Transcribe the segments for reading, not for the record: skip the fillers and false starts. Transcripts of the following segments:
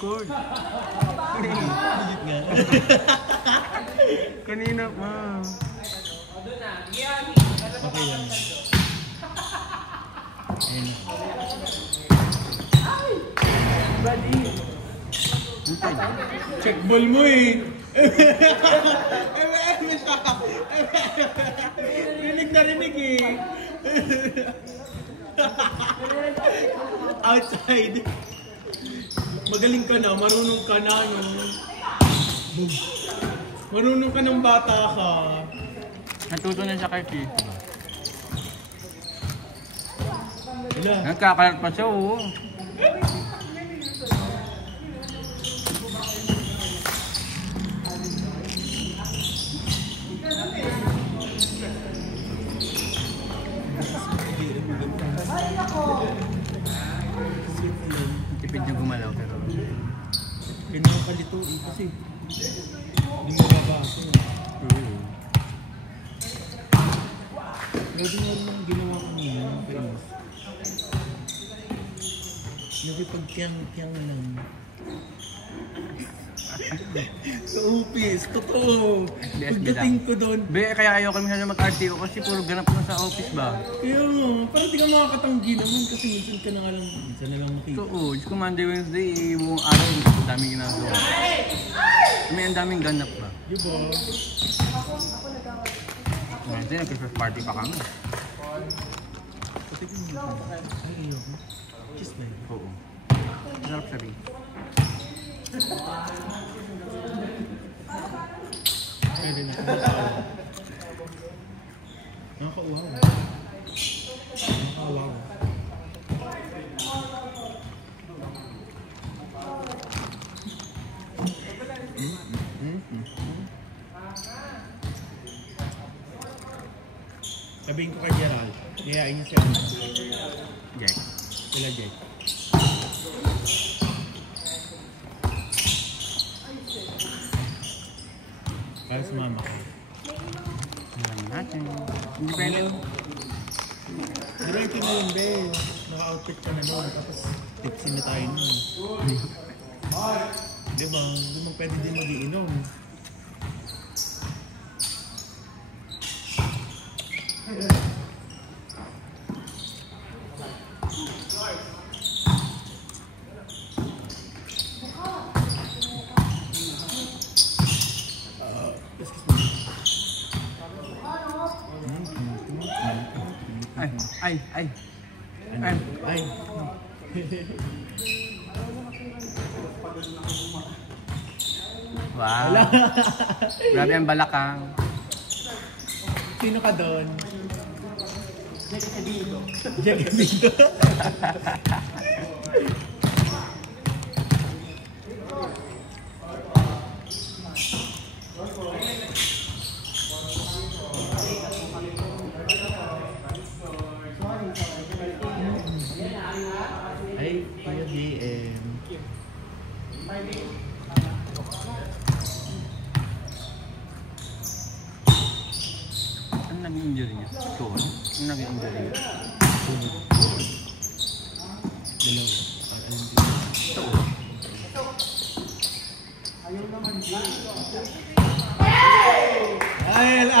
record. Kanina pa. Okay yan. Buddy. Check ball mo eh. Rinig eh. Outside. Magaling ka na, marunong ka na, no? Marunong ka ng bata ka. Natuto na siya kay Ki. Wala. Nagkakalat pa siya, oo. Tipid niya gumalaw pero Kailangan ka dito eh, kasi hindi mo babasa. Pwede nga naman ginawa kanina ng kainis. Nakipag-tiyang lang. Sa office, totoo. Pagdating ko doon. Be, kaya ayaw kami na mag-RTO kasi puro ganap lang sa office ba? Kaya mo, parang di ka makakatanggi naman kasi minsan ka na nga lang, minsan na lang makita. Oo, Diyos ko Monday, Wednesday, buong araw, ang daming ginagawa. May ang daming ganap ba? Diba? Wednesday, nag-Christmas party pa kami. Pati kung ay ayoko. Kiss na yun. Oo. Sarap sabi. Pwede na. Nakakauhaw. Nakakauhaw. Sabihin ko kay Gerald, iyayain niya siya. Jack. Sila Jack. Para sa mama ko. Alam natin. Independent. Diretso na yun, be. Naka-outfit ka na nun. Tapos tipsy na tayo nun. Diba? Hindi mo pwede din mag-iinom. Ay. Ay. Wow. Grabe ang balakang. Sino ka doon? Jack Sabido. Jack Sabido. Ay, Kuya JM. Ano naging injury niya? Ito, ano? Ano naging injury niya? Dalawa. Ito,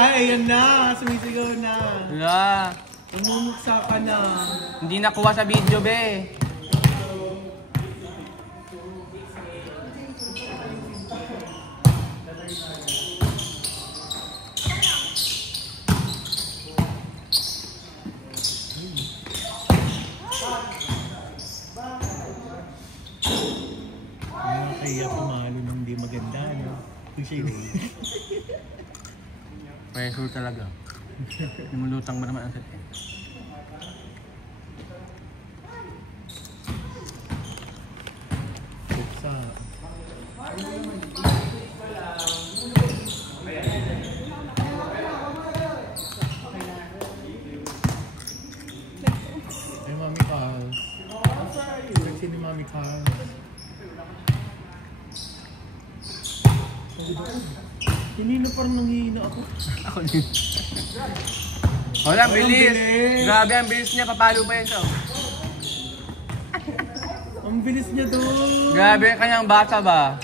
Ay, yan na. Sumisigaw na. wala. Umumuksa ka na. Hindi nakuha sa video, be. Kaya pumalo nang di maganda, no? Pressure talaga. Lumulutang mo naman ang set. Buksa. Ay, Mami Carl. Sexy ni Mami Carl. Hindi na parang nanghihina ako. Ako din. Wala, ang bilis. Grabe, ang bilis niya. Papalo pa yan siya. Ang Ang bilis niya doon. Grabe, kanyang bata ba?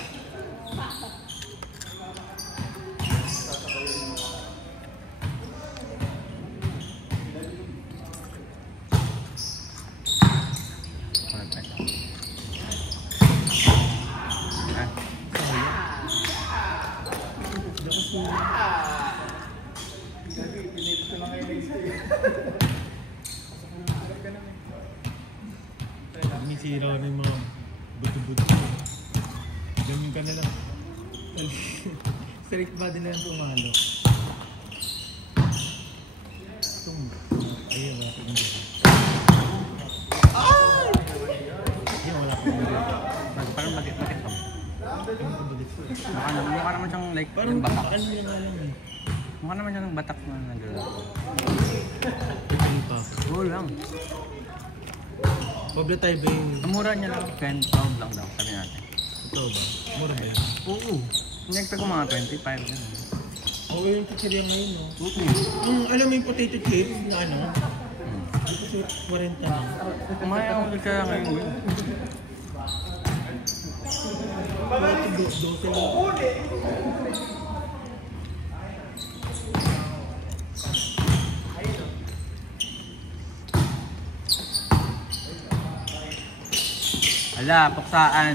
Sira na yung mga buto-buto. Gamin ka na lang. Straight body na lang tumalo. Ayun, wala ko yung dito. Ayun, wala ko yung dito. Parang bakit ka ba? Mukha naman siyang like Parang yung batak. ano lang nga lang eh. Mukha naman siyang batak na naglalaro. Ano pa? Oo lang. Pobre tayo ba yung... Ang mura niya lang, 10, 12 lang daw, sabi natin. Ito ba? Mura ba yun? Oo. Nagtag ko mga 25 yan. Okay yung chichirya ngayon, no? Oo. Alam mo yung potato chips na ano? Ito sa 40 lang. Kumain ako ulit kaya ngayon. Ito 12 lang. Ala, puksaan.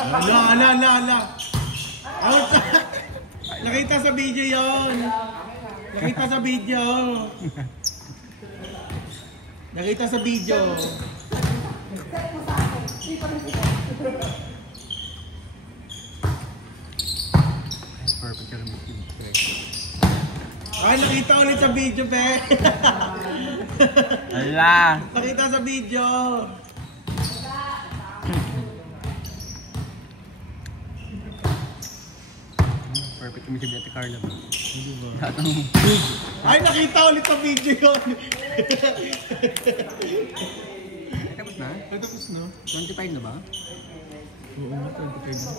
Ala. Nakita sa video yon. Nakita sa video. Nakita sa video. Perfect ka rin. Ay, nakita ulit sa video, pe. Ala. Nakita sa video. Perfect kami si Bete Carla. Hindi ba? Lahat Ay, nakita ulit sa video yun. Tapos na? Ay, tapos na. 25 na ba? Oo, 25 na.